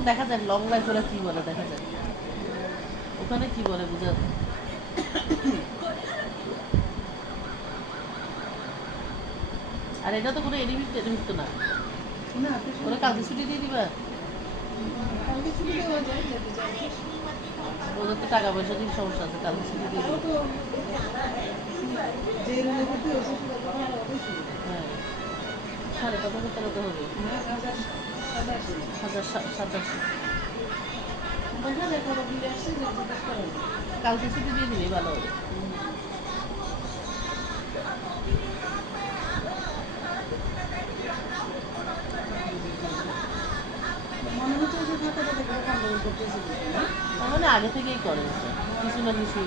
তখন দেখা যায় লং লাইফ ওরা কি বলে দেখা যায় ওখানে কি বলে বুঝা আর এটা তো কোনো এনিমিট তো না ওরা কালকে ছুটি দিয়ে দিবা ওদের তো টাকা পয়সা দিয়ে সমস্যা আছে কালকে ছুটি দিয়ে দিবা হ্যাঁ সাড়ে কত ভিতরে তো হবে 1087 কালকে ছুটি দিয়ে দিলেই ভালো হবে মানে আগে থেকেই করে কিছু না কিছু